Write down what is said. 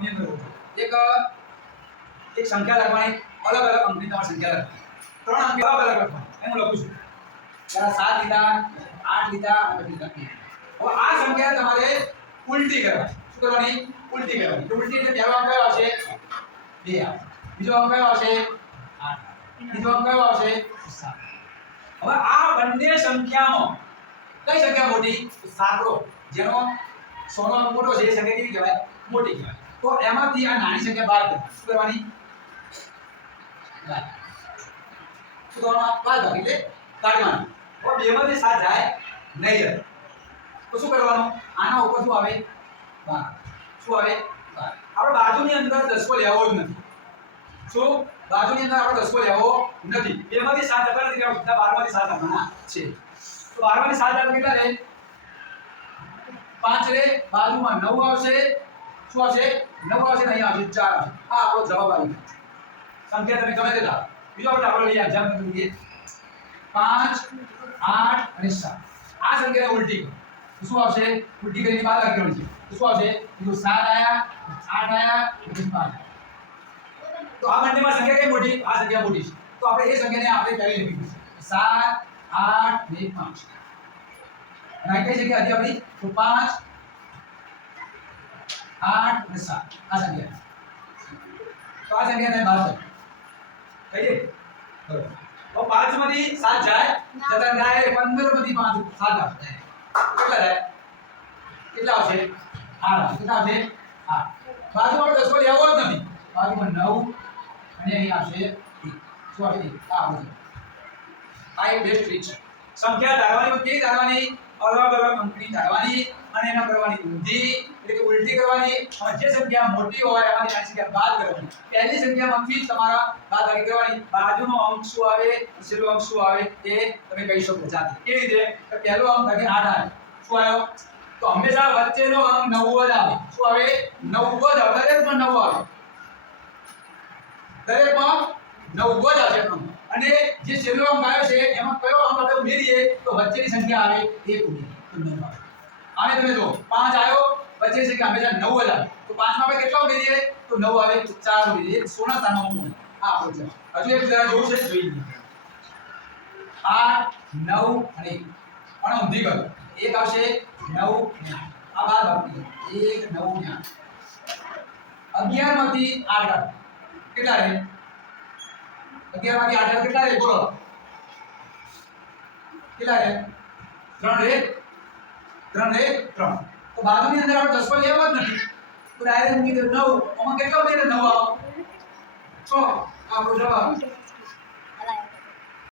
એક એક સંખ્યા લખવાની, અલગ અલગ અંકની તમારે સંખ્યા લખવાની. ત્રણ અંક અલગ અલગ લખવાની. હું લખું છું. પહેલા સાત લીધા, આઠ લીધા, અને પછી લખી હવે આ સંખ્યા તમારે ઉલટી કરવાની. શું કરવાની? ઉલટી કરવાની. ઉલટી એટલે પહેલો અંક કયો આવશે? બે બીજો અંક કયો આવશે? આઠ બીજો અંક કયો આવશે? સાત. હવે આ બંને સંખ્યામાં કઈ સંખ્યા મોટી? સાંકડો. જેનો સોનો મોટો છે એ સંખ્યા કેવી કહેવાય? મોટી કહેવાય. તો એમાંથી આ નાની સંખ્યા બાદ કરવાની શું કરવાની. શું કરવાનું? બાદ ભાગી એટલે કાઢવાનું હવે બેમાંથી સાત જાય નહીં જાય તો શું કરવાનું? આના ઉપર શું આવે? બાર. શું આવે? બાર. આપણે બાજુની અંદર દસકો લેવો જ નથી. શું? બાજુની અંદર આપણે દસકો લેવો નથી. બેમાંથી સાત જતા નથી બારમાંથી સાત આવવાના છે. તો બારમાંથી સાત આપણે કેટલા રહે પાંચ રે, બાજુમાં નવ આવશે. શું આવશે? નવ આવશે અહીંયા આવશે, ચાર આવશે. આ આપણો જવાબ આવી સંખ્યા તમે ગમે તેટલા બીજો આપણે આપણે લઈએ એક્ઝામ લઈએ પાંચ, આઠ અને સાત. આ સંખ્યાને ઉલટી કરો. શું આવશે? ઉલટી કરીને બાદ લખવાનું છે શું આવશે? બીજું સાત આયા, આઠ આયા પાંચ તો આ બંનેમાં સંખ્યા કઈ મોટી? આ સંખ્યા મોટી છે. તો આપણે એ સંખ્યાને આપણે પહેલી લખી દઈશું સાત, આઠ ને પાંચ. અને કઈ જગ્યા હતી આપણી? તો પાંચ આઠ અને સાત. આ સંખ્યા તો આ સંખ્યાને બાદ કરો થઈ બરોબર. પાંચમાંથી સાત જાય જતા જાય પંદરમાંથી પાંચ સાત આવશે કેટલા જાય કેટલા આવશે? આઠ આવશે કેટલા આવશે? આઠ. બાજુમાં દસકો લેવો જ નથી. બાજુમાં નવ અને અહીં આવશે. શું આવશે આ આવશે આ એક બેસ્ટ રીત છે. સંખ્યા ધારવાની કે ધારવાની અલગ અલગ અંકની ધારવાની અને એના કરવાની ઊંધી એટલે કે ઉલટી કરવાની, અને જે સંખ્યા મોટી હોય એમાંથી આ સંખ્યા બાદ કરવાની. પહેલી સંખ્યામાંથી તમારા બાદબાકી કરવાની. બાજુનો અંક શું આવે? છેલ્લો અંક શું આવે? એ તમે કહી શકો જાતે. કેવી રીતે પહેલો અંક ભાગે આઠ આવે. શું આવ્યો? તો હંમેશા વચ્ચેનો અંક નવ જ આવે. શું આવે? નવ જ આવે. દરેકમાં નવ આવે. દરેકમાં નવ જ આવશે અંક. અને જે છેલ્લો અંક આવ્યો છે, એમાં કયો અંક આપણે ઉમેરીએ તો વચ્ચેની સંખ્યા આવે એક ઉમેરી. આવે તમે જો પાંચ આવ્યો, વચ્ચેની સંખ્યા હંમેશા નવ આવે. તો પાંચમાં આપણે કેટલા ઉમેરીએ? તો નવ આવે ચાર ઉમેરીએ. સોના સ્થાનમાં ઉમેરીએ આ આપણો જવાબ હજુ એક જરા જોવું છે, જોઈ આઠ, નવ અને એક. પણ ઊંધી કરો. એક આવશે નવ આ બાર બાકી એક, નવ ને આઠ. અગિયારમાંથી આઠ કેટલા રહે? અગિયારમાંથી આઠ કેટલા રે બોલો? કેટલા રે ત્રણ રહે ત્રણ રહે ત્રણ. તો બાજુની અંદર આપણે દસ પર લેવા જ નથી. તો ડાયરેક્ટ મૂકી દે. નવ. આમાં કેટલા ઉમેરે નવ આવો. છ. આપણો જવાબ.